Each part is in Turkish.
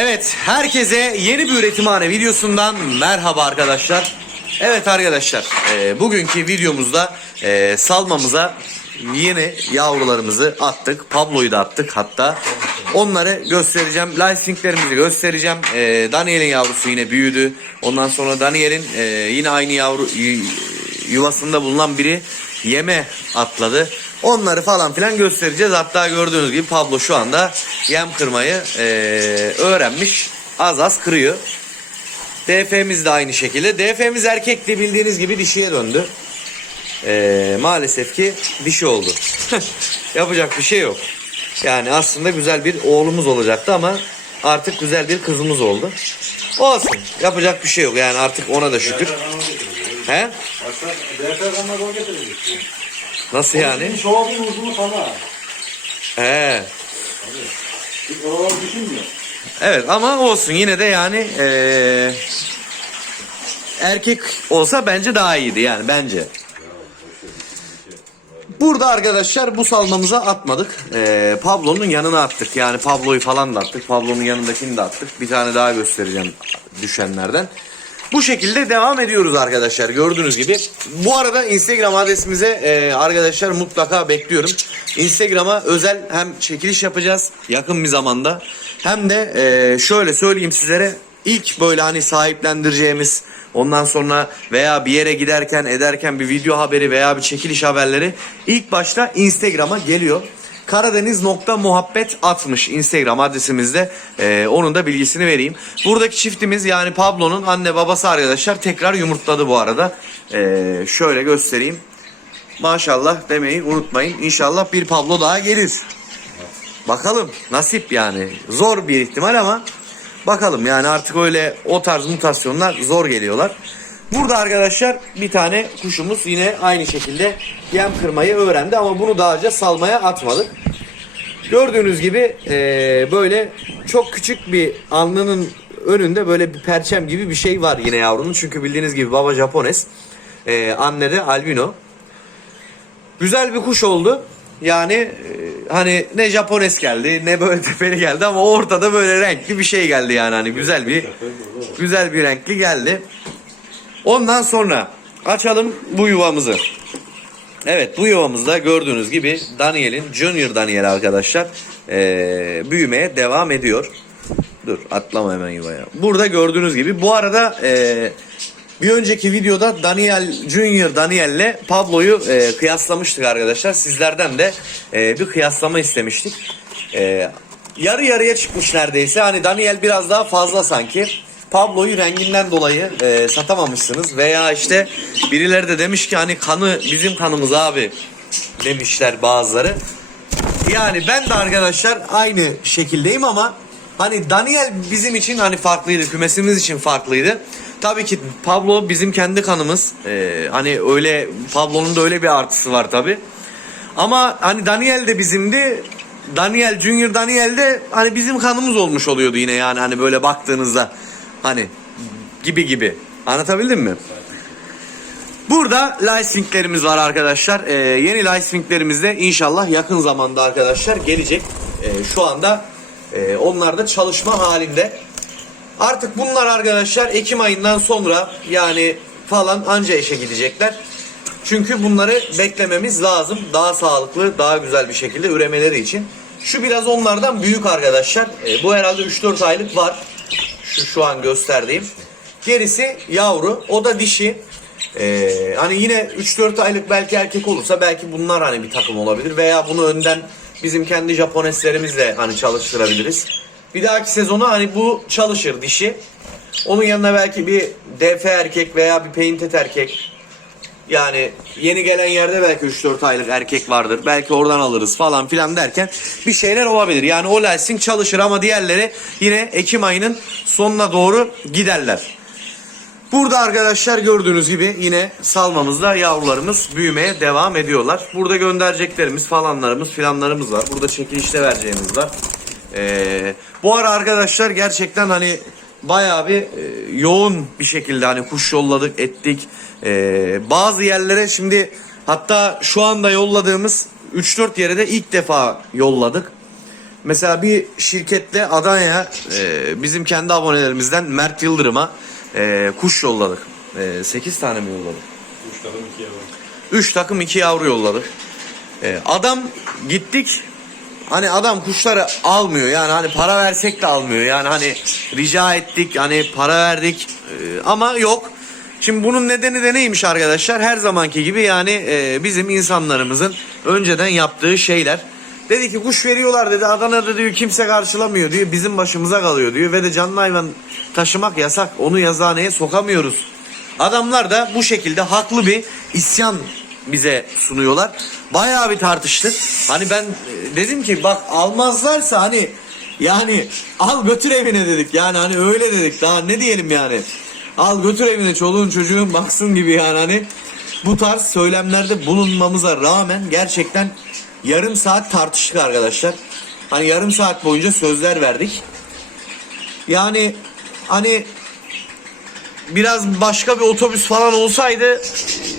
Evet, herkese yeni bir üretimhane videosundan merhaba arkadaşlar. Evet arkadaşlar, e, bugünkü videomuzda e, salmamıza yeni yavrularımızı attık. Pablo'yu da attık hatta. Onları göstereceğim. Licensinglerimizi göstereceğim. E, Daniel'in yavrusu yine büyüdü. Ondan sonra Daniel'in e, yine aynı yavru yu- yuvasında bulunan biri yeme atladı. Onları falan filan göstereceğiz. Hatta gördüğünüz gibi Pablo şu anda yem kırmayı e, öğrenmiş. Az az kırıyor. DF'miz de aynı şekilde. DF'miz erkekti bildiğiniz gibi dişiye döndü. E, maalesef ki dişi oldu. Yapacak bir şey yok. Yani aslında güzel bir oğlumuz olacaktı ama artık güzel bir kızımız oldu. Olsun. Yapacak bir şey yok. Yani artık ona da şükür. He? Başka getirecek. Nasıl yani? Şova bir uzunu sana. He. Hiç oraları düşünmüyor. Evet ama olsun yine de yani eee, erkek olsa bence daha iyiydi yani bence. Burada arkadaşlar bu salmamıza atmadık. Eee, Pablo'nun yanına attık. Yani Pablo'yu falan da attık. Pablo'nun yanındakini de attık. Bir tane daha göstereceğim düşenlerden. Bu şekilde devam ediyoruz arkadaşlar gördüğünüz gibi. Bu arada Instagram adresimize eee, arkadaşlar mutlaka bekliyorum. Instagram'a özel hem çekiliş yapacağız yakın bir zamanda. Hem de eee, şöyle söyleyeyim sizlere ilk böyle hani sahiplendireceğimiz ondan sonra veya bir yere giderken ederken bir video haberi veya bir çekiliş haberleri ilk başta Instagram'a geliyor. Karadeniz nokta muhabbet atmış Instagram adresimizde. Ee, onun da bilgisini vereyim. Buradaki çiftimiz yani Pablo'nun anne babası arkadaşlar tekrar yumurtladı bu arada. Ee, şöyle göstereyim. Maşallah demeyi unutmayın. İnşallah bir Pablo daha gelir. Bakalım nasip yani. Zor bir ihtimal ama bakalım yani artık öyle o tarz mutasyonlar zor geliyorlar. Burada arkadaşlar bir tane kuşumuz yine aynı şekilde yem kırmayı öğrendi ama bunu daha önce salmaya atmadık. Gördüğünüz gibi eee, böyle çok küçük bir alnının önünde böyle bir perçem gibi bir şey var yine yavrunun. Çünkü bildiğiniz gibi baba Japones, eee, anne de albino. Güzel bir kuş oldu. Yani e, hani ne Japones geldi ne böyle tepeli geldi ama ortada böyle renkli bir şey geldi yani hani güzel bir güzel bir renkli geldi. Ondan sonra açalım bu yuvamızı. Evet bu yuvamızda gördüğünüz gibi Daniel'in Junior Daniel arkadaşlar e, büyümeye devam ediyor. Dur atlama hemen yuvaya. Burada gördüğünüz gibi bu arada e, bir önceki videoda Daniel Junior Daniel'le Pablo'yu e, kıyaslamıştık arkadaşlar. Sizlerden de e, bir kıyaslama istemiştik. E, yarı yarıya çıkmış neredeyse. Hani Daniel biraz daha fazla sanki. Pablo'yu renginden dolayı e, satamamışsınız veya işte birileri de demiş ki hani kanı bizim kanımız abi demişler bazıları. Yani ben de arkadaşlar aynı şekildeyim ama hani Daniel bizim için hani farklıydı. Kümesimiz için farklıydı. Tabii ki Pablo bizim kendi kanımız. Ee, hani öyle Pablo'nun da öyle bir artısı var tabii. Ama hani Daniel de bizimdi. Daniel Junior Daniel de hani bizim kanımız olmuş oluyordu yine yani hani böyle baktığınızda hani gibi gibi. Anlatabildim mi? Burada licensinglerimiz var arkadaşlar. Ee, yeni licensinglerimiz de inşallah yakın zamanda arkadaşlar gelecek. Ee, şu anda e, onlar da çalışma halinde. Artık bunlar arkadaşlar Ekim ayından sonra yani falan anca işe gidecekler. Çünkü bunları beklememiz lazım. Daha sağlıklı, daha güzel bir şekilde üremeleri için. Şu biraz onlardan büyük arkadaşlar. Ee, bu herhalde 3-4 aylık var. Şu şu an gösterdiğim. Gerisi yavru. O da dişi. Ee, hani yine 3-4 aylık belki erkek olursa belki bunlar hani bir takım olabilir. Veya bunu önden bizim kendi Japoneslerimizle hani çalıştırabiliriz. Bir dahaki sezonu hani bu çalışır dişi. Onun yanına belki bir DF erkek veya bir painted erkek yani yeni gelen yerde belki 3-4 aylık erkek vardır. Belki oradan alırız falan filan derken bir şeyler olabilir. Yani o licensing çalışır ama diğerleri yine Ekim ayının sonuna doğru giderler. Burada arkadaşlar gördüğünüz gibi yine salmamızda yavrularımız büyümeye devam ediyorlar. Burada göndereceklerimiz falanlarımız filanlarımız var. Burada çekilişte vereceğimiz var. Ee, bu ara arkadaşlar gerçekten hani bayağı bir e, yoğun bir şekilde hani kuş yolladık ettik. Ee, bazı yerlere şimdi hatta şu anda yolladığımız 3-4 yere de ilk defa yolladık. Mesela bir şirketle Adana'ya e, bizim kendi abonelerimizden Mert Yıldırım'a e, kuş yolladık. E, 8 tane mi yolladık? Üç takım ikiye var. 3 takım 2 yavru yolladık. E, adam gittik hani adam kuşları almıyor yani hani para versek de almıyor yani hani rica ettik hani para verdik e, ama yok. Şimdi bunun nedeni de neymiş arkadaşlar? Her zamanki gibi yani e, bizim insanlarımızın önceden yaptığı şeyler. Dedi ki kuş veriyorlar dedi Adana'da diyor kimse karşılamıyor diyor bizim başımıza kalıyor diyor ve de canlı hayvan taşımak yasak onu yazıhaneye sokamıyoruz. Adamlar da bu şekilde haklı bir isyan bize sunuyorlar. Bayağı bir tartıştık. Hani ben e, dedim ki bak almazlarsa hani yani al götür evine dedik. Yani hani öyle dedik. Daha ne diyelim yani. Al götür evine çoluğun çocuğun baksın gibi yani hani bu tarz söylemlerde bulunmamıza rağmen gerçekten yarım saat tartıştık arkadaşlar. Hani yarım saat boyunca sözler verdik. Yani hani biraz başka bir otobüs falan olsaydı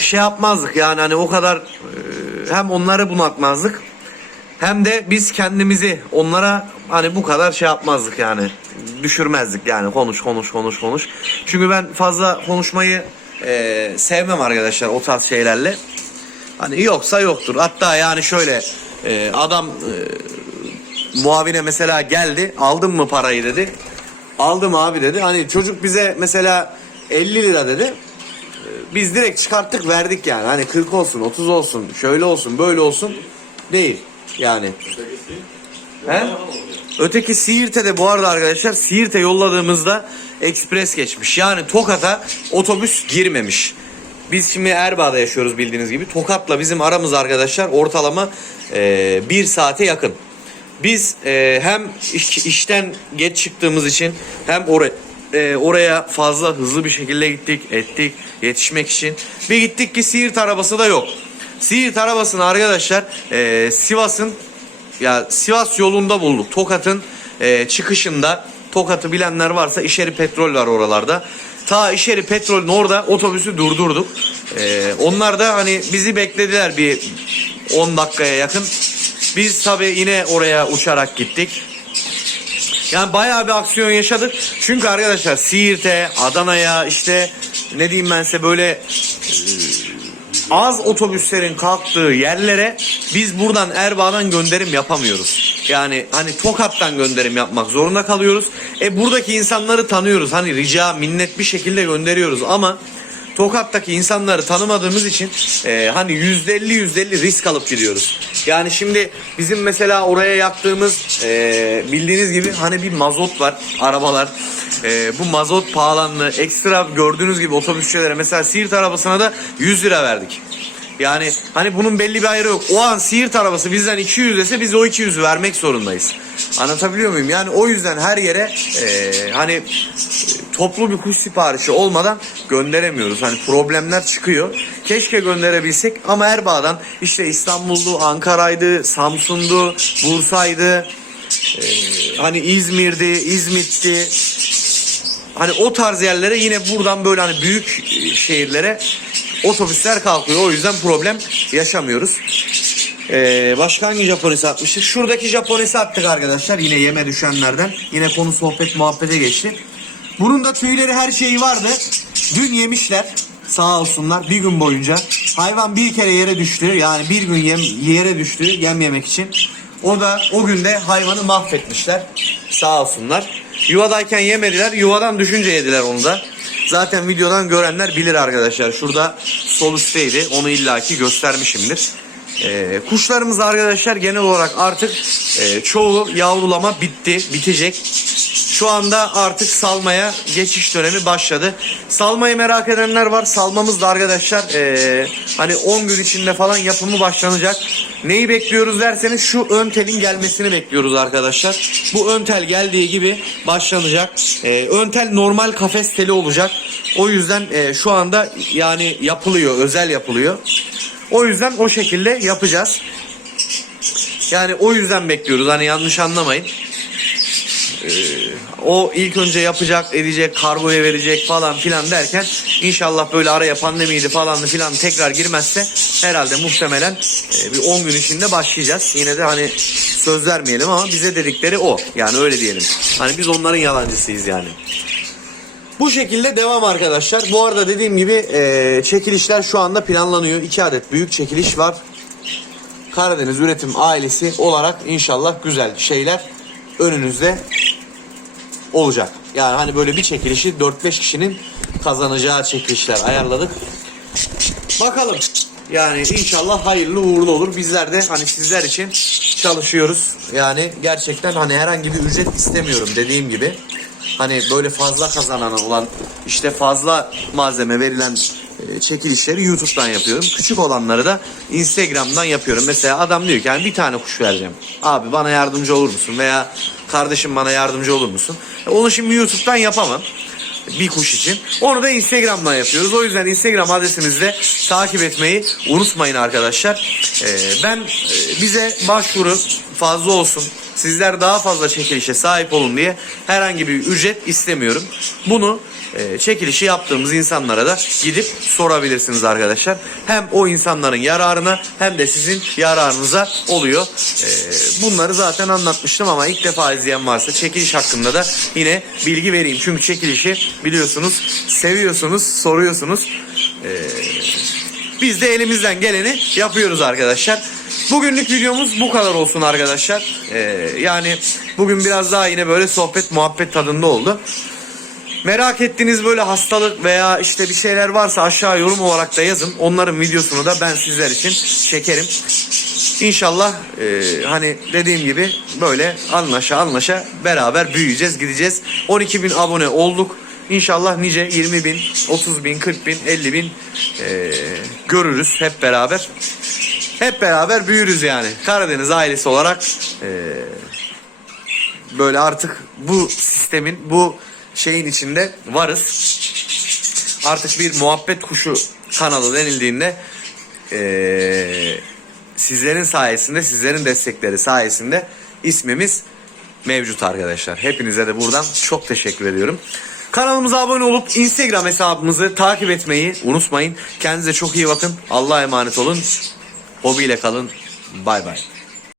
şey yapmazdık. Yani hani o kadar e, hem onları bunaltmazdık hem de biz kendimizi onlara hani bu kadar şey yapmazdık yani. Düşürmezdik yani. Konuş konuş konuş konuş. Çünkü ben fazla konuşmayı e, sevmem arkadaşlar o tarz şeylerle. Hani yoksa yoktur. Hatta yani şöyle e, adam e, muavine mesela geldi. Aldın mı parayı dedi. Aldım abi dedi. Hani çocuk bize mesela 50 lira dedi Ee, biz direkt çıkarttık verdik yani hani 40 olsun 30 olsun şöyle olsun böyle olsun değil yani He? Öteki Siirt'e de bu arada arkadaşlar Siirt'e yolladığımızda ekspres geçmiş. Yani Tokat'a otobüs girmemiş. Biz şimdi Erbaa'da yaşıyoruz bildiğiniz gibi. Tokat'la bizim aramız arkadaşlar ortalama e, bir saate yakın. Biz e, hem iş- işten geç çıktığımız için hem oraya e, oraya fazla hızlı bir şekilde gittik, ettik yetişmek için. Bir gittik ki Siirt arabası da yok. Siirt arabasını arkadaşlar e, Sivas'ın ya Sivas yolunda bulduk. Tokat'ın e, çıkışında Tokat'ı bilenler varsa İşeri Petrol var oralarda. Ta İşeri Petrol'ün orada otobüsü durdurduk. E, onlar da hani bizi beklediler bir 10 dakikaya yakın. Biz tabi yine oraya uçarak gittik. Yani bayağı bir aksiyon yaşadık. Çünkü arkadaşlar Siirt'e, Adana'ya işte ne diyeyim ben size böyle e, az otobüslerin kalktığı yerlere biz buradan Erbaa'dan gönderim yapamıyoruz. Yani hani Tokat'tan gönderim yapmak zorunda kalıyoruz. E buradaki insanları tanıyoruz. Hani rica minnet bir şekilde gönderiyoruz ama Tokat'taki insanları tanımadığımız için e, hani yüzde elli yüzde elli risk alıp gidiyoruz. Yani şimdi bizim mesela oraya yaptığımız e, bildiğiniz gibi hani bir mazot var arabalar. E, bu mazot pahalandı. Ekstra gördüğünüz gibi otobüsçülere mesela Siirt arabasına da 100 lira verdik. Yani hani bunun belli bir ayrı yok. O an Siirt arabası bizden 200 dese biz o 200'ü vermek zorundayız. Anlatabiliyor muyum? Yani o yüzden her yere e, hani toplu bir kuş siparişi olmadan gönderemiyoruz. Hani problemler çıkıyor. Keşke gönderebilsek ama Erbaa'dan işte İstanbul'du, Ankara'ydı, Samsun'du, Bursa'ydı, e, hani İzmir'di, İzmit'ti. Hani o tarz yerlere yine buradan böyle hani büyük şehirlere otobüsler kalkıyor. O yüzden problem yaşamıyoruz. Ee, başka hangi Japonesi atmıştık? Şuradaki Japonesi attık arkadaşlar. Yine yeme düşenlerden. Yine konu sohbet muhabbete geçti. Bunun da tüyleri her şeyi vardı. Dün yemişler. Sağ olsunlar bir gün boyunca. Hayvan bir kere yere düştü. Yani bir gün yem, yere düştü yem yemek için. O da o günde hayvanı mahvetmişler. Sağ olsunlar. Yuvadayken yemediler. Yuvadan düşünce yediler onu da. Zaten videodan görenler bilir arkadaşlar. Şurada sol üstteydi. Onu illaki göstermişimdir. Ee, kuşlarımız arkadaşlar genel olarak artık e, çoğu yavrulama bitti, bitecek. Şu anda artık salmaya geçiş dönemi başladı. Salmayı merak edenler var. Salmamız da arkadaşlar e, hani 10 gün içinde falan yapımı başlanacak. Neyi bekliyoruz derseniz şu ön telin gelmesini bekliyoruz arkadaşlar. Bu ön tel geldiği gibi başlanacak. E, ön tel normal kafes teli olacak. O yüzden e, şu anda yani yapılıyor, özel yapılıyor. O yüzden o şekilde yapacağız. Yani o yüzden bekliyoruz. Hani yanlış anlamayın. Ee, o ilk önce yapacak, edecek, kargoya verecek falan filan derken inşallah böyle araya pandemiydi falandı filan tekrar girmezse herhalde muhtemelen e, bir 10 gün içinde başlayacağız. Yine de hani söz vermeyelim ama bize dedikleri o. Yani öyle diyelim. Hani biz onların yalancısıyız yani. Bu şekilde devam arkadaşlar. Bu arada dediğim gibi e, çekilişler şu anda planlanıyor. 2 adet büyük çekiliş var. Karadeniz Üretim ailesi olarak inşallah güzel şeyler önünüzde olacak. Yani hani böyle bir çekilişi 4-5 kişinin kazanacağı çekilişler ayarladık. Bakalım. Yani inşallah hayırlı uğurlu olur. Bizler de hani sizler için çalışıyoruz. Yani gerçekten hani herhangi bir ücret istemiyorum dediğim gibi. Hani böyle fazla kazanan olan işte fazla malzeme verilen e, çekilişleri YouTube'dan yapıyorum. Küçük olanları da Instagram'dan yapıyorum. Mesela adam diyor ki yani bir tane kuş vereceğim. Abi bana yardımcı olur musun? Veya kardeşim bana yardımcı olur musun? E, Onu şimdi YouTube'dan yapamam bir kuş için. Onu da Instagram'dan yapıyoruz. O yüzden Instagram adresimizde takip etmeyi unutmayın arkadaşlar. Ee, ben e, bize başvuru fazla olsun. Sizler daha fazla çekilişe sahip olun diye herhangi bir ücret istemiyorum. Bunu e, çekilişi yaptığımız insanlara da gidip sorabilirsiniz arkadaşlar. Hem o insanların yararına hem de sizin yararınıza oluyor. E, bunları zaten anlatmıştım ama ilk defa izleyen varsa çekiliş hakkında da yine bilgi vereyim. Çünkü çekilişi biliyorsunuz seviyorsunuz, soruyorsunuz. E, biz de elimizden geleni yapıyoruz arkadaşlar. Bugünlük videomuz bu kadar olsun arkadaşlar. E, yani bugün biraz daha yine böyle sohbet muhabbet tadında oldu. Merak ettiğiniz böyle hastalık veya işte bir şeyler varsa aşağı yorum olarak da yazın. Onların videosunu da ben sizler için çekerim. İnşallah e, hani dediğim gibi böyle anlaşa anlaşa beraber büyüyeceğiz gideceğiz. 12 bin abone olduk. İnşallah nice 20 bin, 30 bin, 40 bin, 50 bin e, görürüz hep beraber. Hep beraber büyürüz yani. Karadeniz ailesi olarak e, böyle artık bu sistemin bu şeyin içinde varız. Artık bir muhabbet kuşu kanalı denildiğinde eee, sizlerin sayesinde, sizlerin destekleri sayesinde ismimiz mevcut arkadaşlar. Hepinize de buradan çok teşekkür ediyorum. Kanalımıza abone olup Instagram hesabımızı takip etmeyi unutmayın. Kendinize çok iyi bakın. Allah'a emanet olun. Hobiyle kalın. Bay bay.